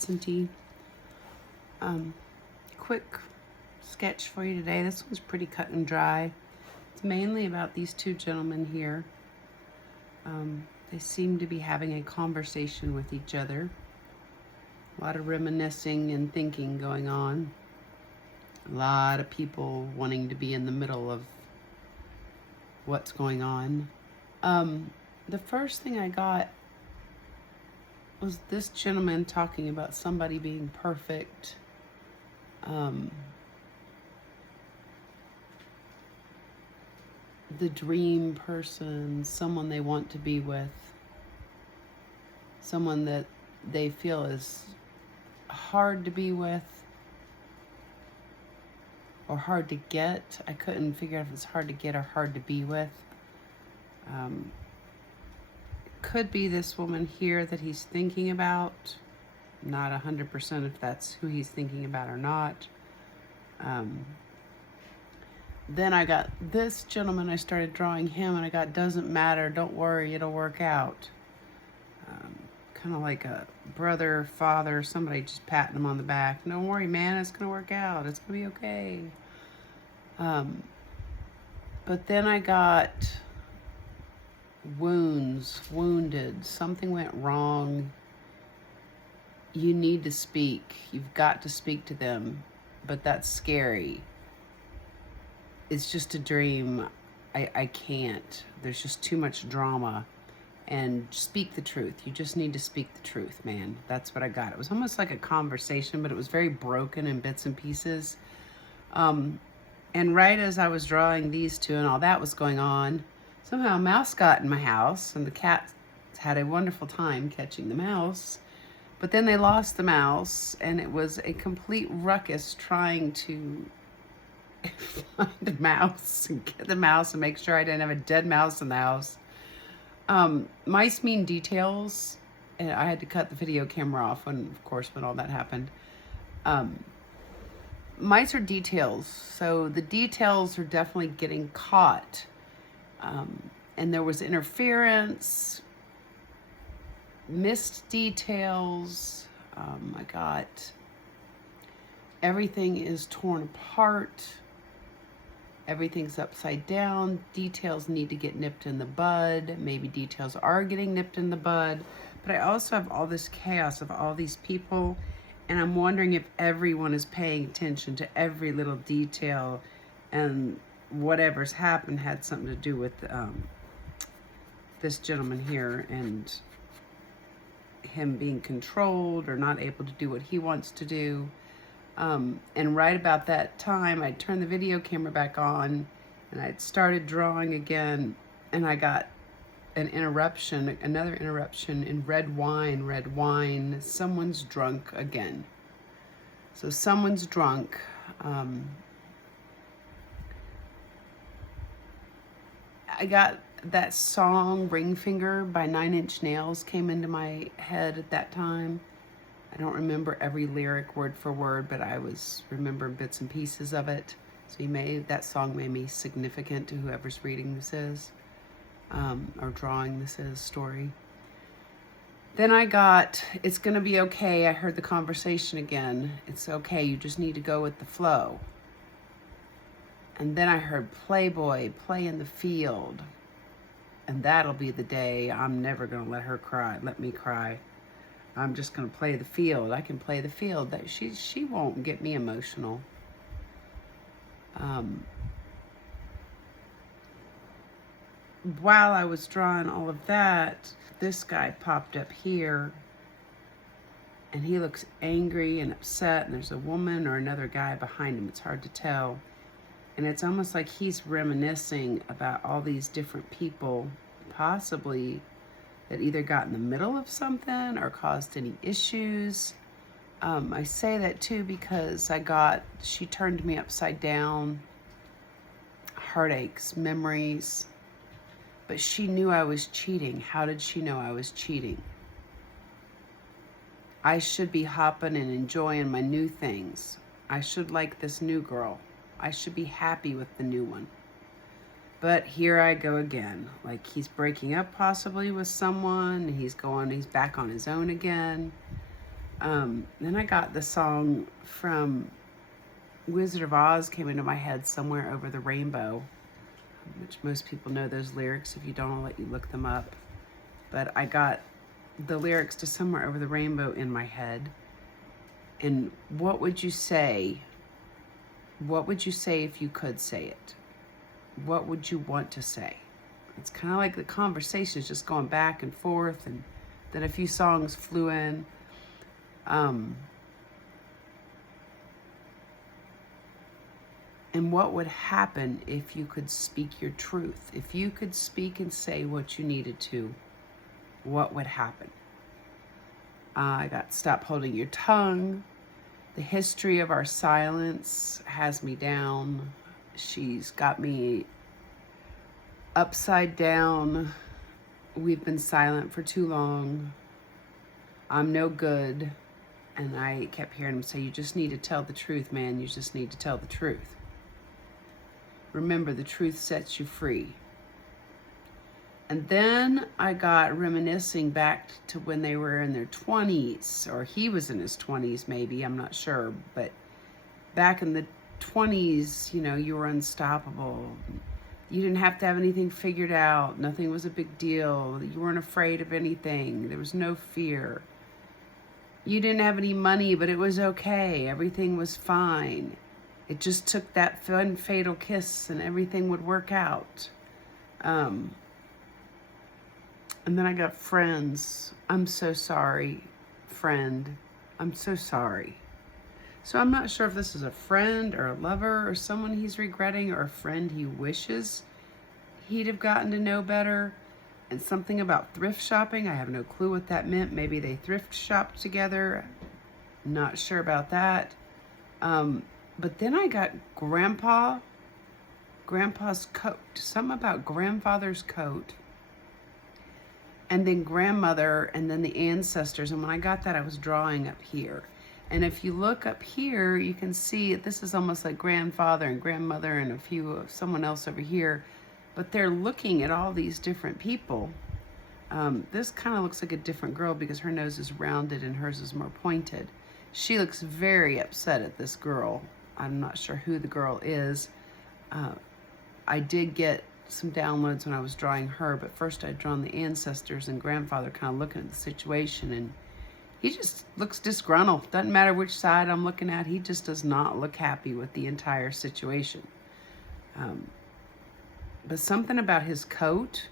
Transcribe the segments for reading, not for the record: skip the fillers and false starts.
absentee. Quick sketch for you today. This one's pretty cut and dry. It's mainly about these two gentlemen here. They seem to be having a conversation with each other. A lot of reminiscing and thinking going on. A lot of people wanting to be in the middle of what's going on. The first thing I got was this gentleman talking about somebody being perfect. The dream person, someone they want to be with, someone that they feel is hard to be with or hard to get. I couldn't figure out if it's hard to get or hard to be with. Could be this woman here that he's thinking about. Not 100% if that's who he's thinking about or not. Then I got this gentleman, I started drawing him, and I got doesn't matter, don't worry, it'll work out. Kind of like a brother, father, somebody just patting him on the back. Don't worry, man, it's going to work out. It's going to be okay. But then I got wounds, wounded. Something went wrong. You need to speak. You've got to speak to them. But that's scary. It's just a dream. I can't. There's just too much drama. And speak the truth. You just need to speak the truth, man. That's what I got. It was almost like a conversation, but it was very broken in bits and pieces. And right as I was drawing these two and all that was going on, somehow a mouse got in my house, and the cat had a wonderful time catching the mouse. But then they lost the mouse, and it was a complete ruckus trying to find a mouse and get the mouse and make sure I didn't have a dead mouse in the house. Mice mean details, and I had to cut the video camera off when all that happened. Mice are details, so the details are definitely getting caught. And there was interference, missed details. I got everything is torn apart. Everything's upside down. Details need to get nipped in the bud. Maybe details are getting nipped in the bud. But I also have all this chaos of all these people, and I'm wondering if everyone is paying attention to every little detail, and whatever's happened had something to do with this gentleman here and him being controlled or not able to do what he wants to do. And right about that time, I turned the video camera back on, and I'd started drawing again, and I got an interruption, another interruption in red wine, someone's drunk again. So someone's drunk. I got that song Ring Finger by 9 Inch Nails came into my head at that time. I don't remember every lyric word for word, but I was remembering bits and pieces of it. So that song made me significant to whoever's reading this is, or drawing this is, story. Then I got, it's gonna be okay. I heard the conversation again. It's okay, you just need to go with the flow. And then I heard Playboy, play in the field. And that'll be the day I'm never gonna let me cry. I'm just gonna play the field. I can play the field. That she won't get me emotional. While I was drawing all of that, this guy popped up here, and he looks angry and upset, and there's a woman or another guy behind him. It's hard to tell. And it's almost like he's reminiscing about all these different people, possibly that either got in the middle of something or caused any issues. I say that too because she turned me upside down, heartaches, memories, but she knew I was cheating. How did she know I was cheating? I should be hopping and enjoying my new things. I should like this new girl. I should be happy with the new one. But here I go again. Like he's breaking up possibly with someone. He's back on his own again. Then I got the song from Wizard of Oz came into my head, Somewhere Over the Rainbow, which most people know those lyrics. If you don't, I'll let you look them up. But I got the lyrics to Somewhere Over the Rainbow in my head. And what would you say? What would you say if you could say it? What would you want to say? It's kind of like the conversation is just going back and forth, and then a few songs flew in. And what would happen if you could speak your truth? If you could speak and say what you needed to, what would happen? I got Stop Holding Your Tongue. The History of Our Silence has me down. She's got me upside down. We've been silent for too long. I'm no good. And I kept hearing him say, you just need to tell the truth, man. You just need to tell the truth. Remember, the truth sets you free. And then I got reminiscing back to when they were in their 20s, or he was in his 20s maybe, I'm not sure. But back in the 20s, you know, you were unstoppable. You didn't have to have anything figured out. Nothing was a big deal. You weren't afraid of anything. There was no fear. You didn't have any money, but it was okay. Everything was fine. It just took that fun, fatal kiss and everything would work out. And then I got Friends. I'm so sorry, friend. I'm so sorry. So I'm not sure if this is a friend or a lover or someone he's regretting or a friend he wishes he'd have gotten to know better. And something about thrift shopping. I have no clue what that meant. Maybe they thrift shopped together. Not sure about that. But then I got Grandpa's coat. Something about grandfather's coat. And then grandmother, and then the ancestors. And when I got that, I was drawing up here. And if you look up here, you can see this is almost like grandfather and grandmother and a few of someone else over here. But they're looking at all these different people. This kind of looks like a different girl because her nose is rounded and hers is more pointed. She looks very upset at this girl. I'm not sure who the girl is. I did get some downloads when I was drawing her, but first I'd drawn the ancestors and grandfather kind of looking at the situation, and he just looks disgruntled. Doesn't matter which side I'm looking at, he just does not look happy with the entire situation. But something about his coat,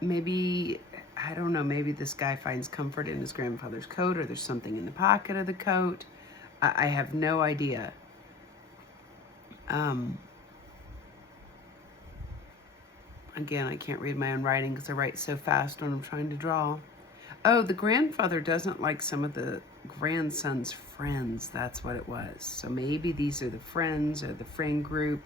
maybe, I don't know, maybe this guy finds comfort in his grandfather's coat, or there's something in the pocket of the coat. I have no idea. Again, I can't read my own writing because I write so fast when I'm trying to draw. Oh, the grandfather doesn't like some of the grandson's friends. That's what it was. So maybe these are the friends or the friend group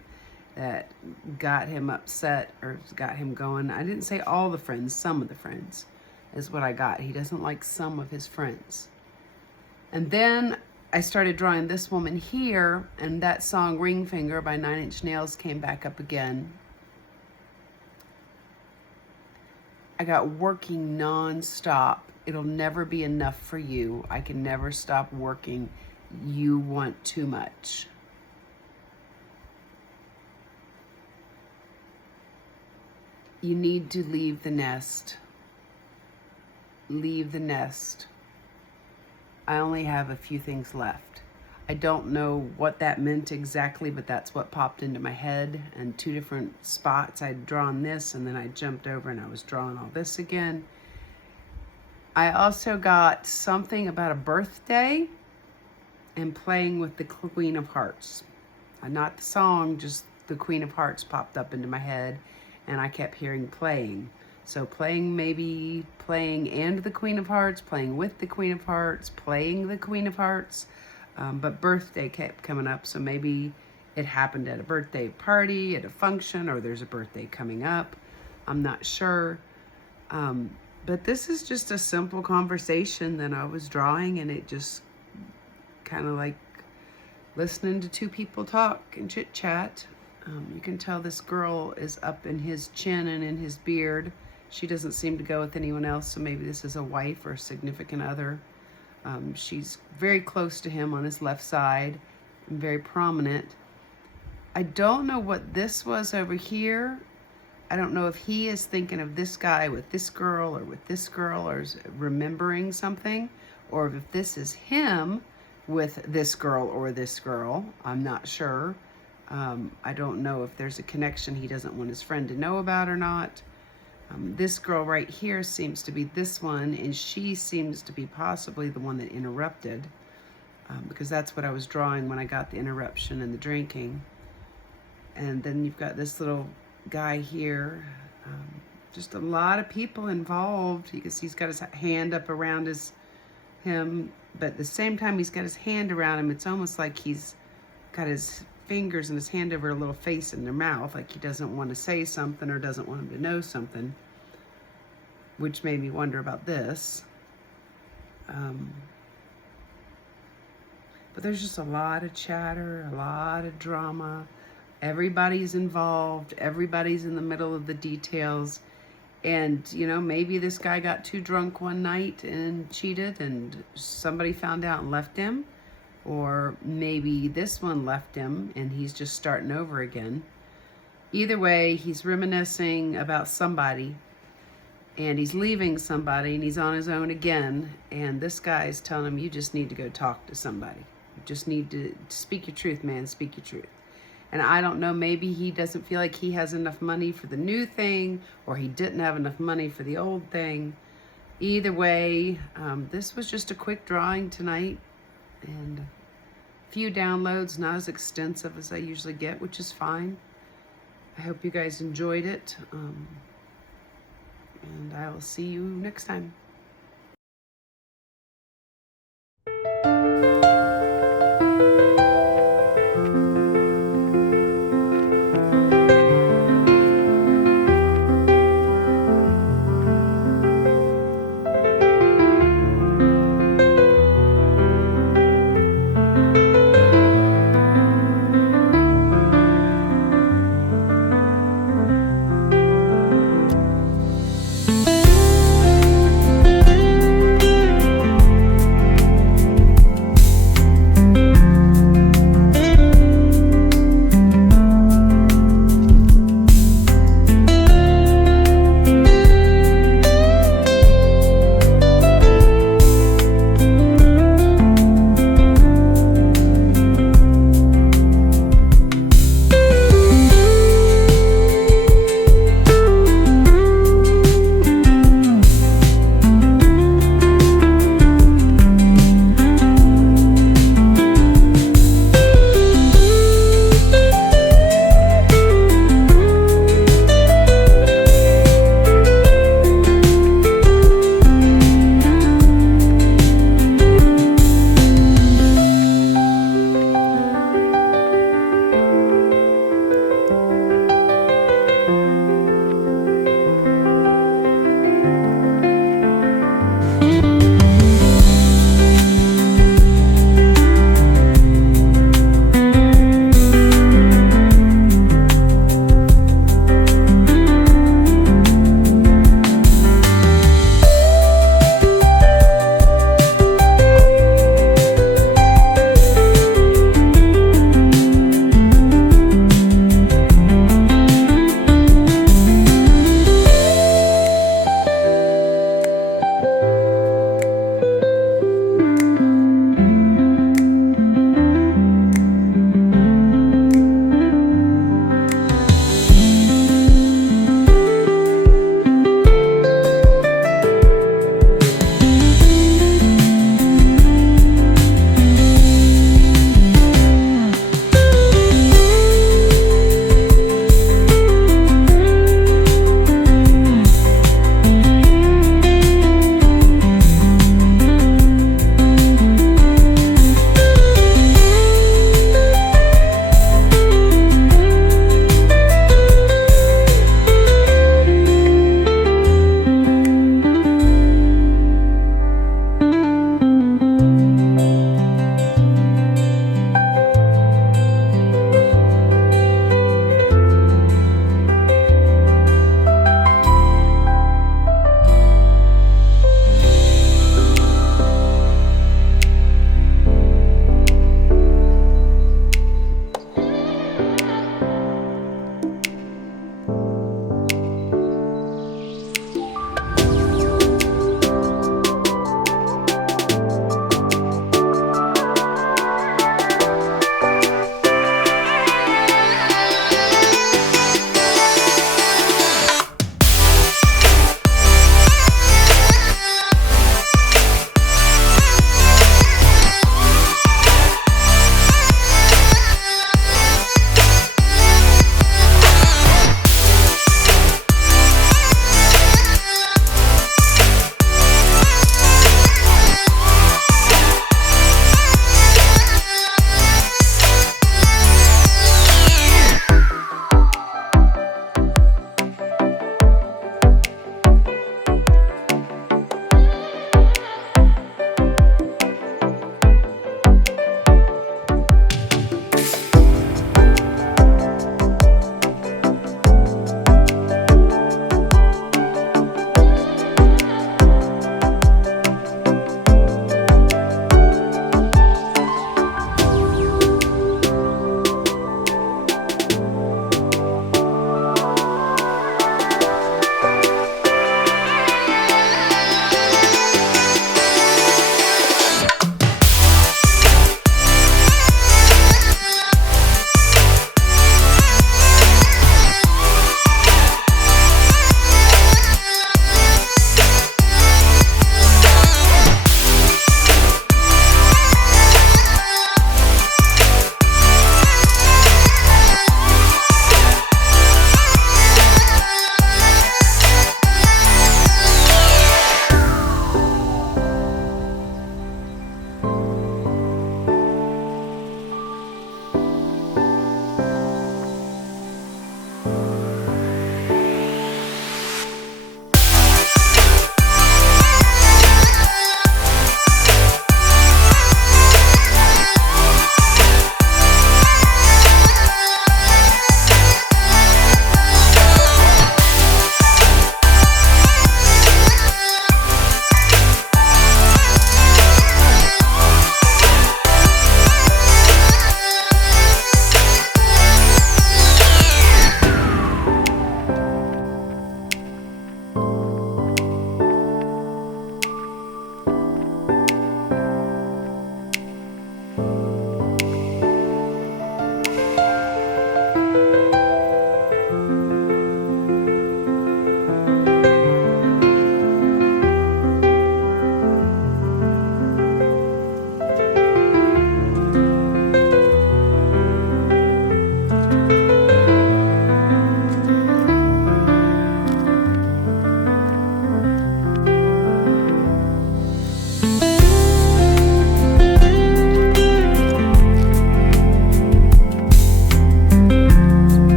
that got him upset or got him going. I didn't say all the friends, some of the friends is what I got. He doesn't like some of his friends. And then I started drawing this woman here, and that song Ring Finger by 9 Inch Nails came back up again. I got working non-stop. It'll never be enough for you. I can never stop working. You want too much. You need to leave the nest. Leave the nest. I only have a few things left. I don't know what that meant exactly, but that's what popped into my head. And 2 different spots, I'd drawn this and then I jumped over and I was drawing all this again. I also got something about a birthday and playing with the Queen of Hearts. Not the song, just the Queen of Hearts popped up into my head and I kept hearing playing. So playing, maybe playing and the Queen of Hearts, playing with the Queen of Hearts, playing the Queen of Hearts. But birthday kept coming up, so maybe it happened at a birthday party, at a function, or there's a birthday coming up. I'm not sure. But this is just a simple conversation that I was drawing, and it just kind of like listening to 2 people talk and chit-chat. You can tell this girl is up in his chin and in his beard, She doesn't seem to go with anyone else, so maybe this is a wife or a significant other. She's very close to him on his left side and very prominent. I don't know what this was over here. I don't know if he is thinking of this guy with this girl or with this girl, or is remembering something, or if this is him with this girl or this girl. I'm not sure. I don't know if there's a connection he doesn't want his friend to know about or not. This girl right here seems to be this one, and she seems to be possibly the one that interrupted, because that's what I was drawing when I got the interruption and the drinking. And then you've got this little guy here. Just a lot of people involved. You can see he's got his hand up around him, but at the same time he's got his hand around him. It's almost like he's got his fingers and his hand over a little face in their mouth, like he doesn't want to say something or doesn't want him to know something, which made me wonder about this. But there's just a lot of chatter, a lot of drama. Everybody's involved. Everybody's in the middle of the details. And, you know, maybe this guy got too drunk one night and cheated and somebody found out and left him. Or maybe this one left him and he's just starting over again. Either way, he's reminiscing about somebody and he's leaving somebody and he's on his own again. And this guy is telling him, you just need to go talk to somebody. You just need to speak your truth, man, speak your truth. And I don't know, maybe he doesn't feel like he has enough money for the new thing, or he didn't have enough money for the old thing. Either way, this was just a quick drawing tonight, and a few downloads, not as extensive as I usually get, which is fine. I hope you guys enjoyed it, and I will see you next time.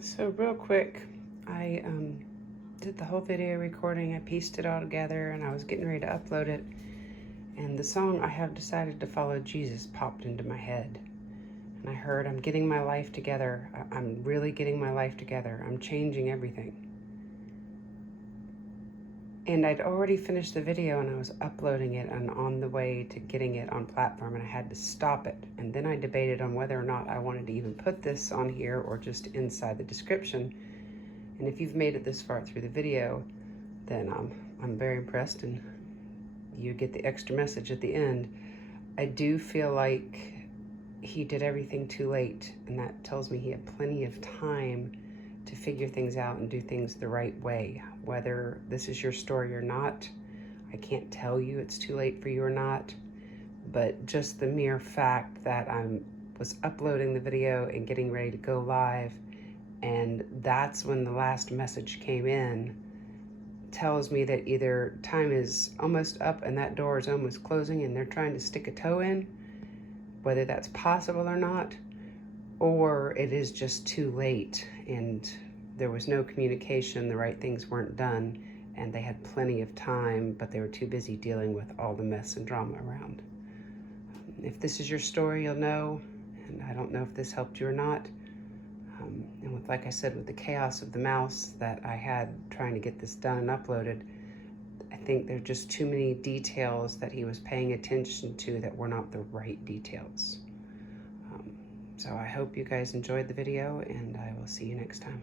So real quick, I did the whole video recording. I pieced it all together and I was getting ready to upload it. And the song "I Have Decided to Follow Jesus" popped into my head. And I heard, I'm getting my life together. I'm really getting my life together. I'm changing everything. And I'd already finished the video and I was uploading it and on the way to getting it on platform, and I had to stop it. And then I debated on whether or not I wanted to even put this on here or just inside the description. And if you've made it this far through the video, then I'm very impressed, and you get the extra message at the end. I do feel like he did everything too late, and that tells me he had plenty of time to figure things out and do things the right way. Whether this is your story or not, I can't tell you it's too late for you or not, but just the mere fact that I was uploading the video and getting ready to go live, and that's when the last message came in, tells me that either time is almost up and that door is almost closing and they're trying to stick a toe in, whether that's possible or not, or it is just too late and there was no communication, the right things weren't done, and they had plenty of time, but they were too busy dealing with all the mess and drama around. If this is your story, you'll know, and I don't know if this helped you or not. And with, like I said, with the chaos of the mouse that I had trying to get this done and uploaded, I think there are just too many details that he was paying attention to that were not the right details. So I hope you guys enjoyed the video, and I will see you next time.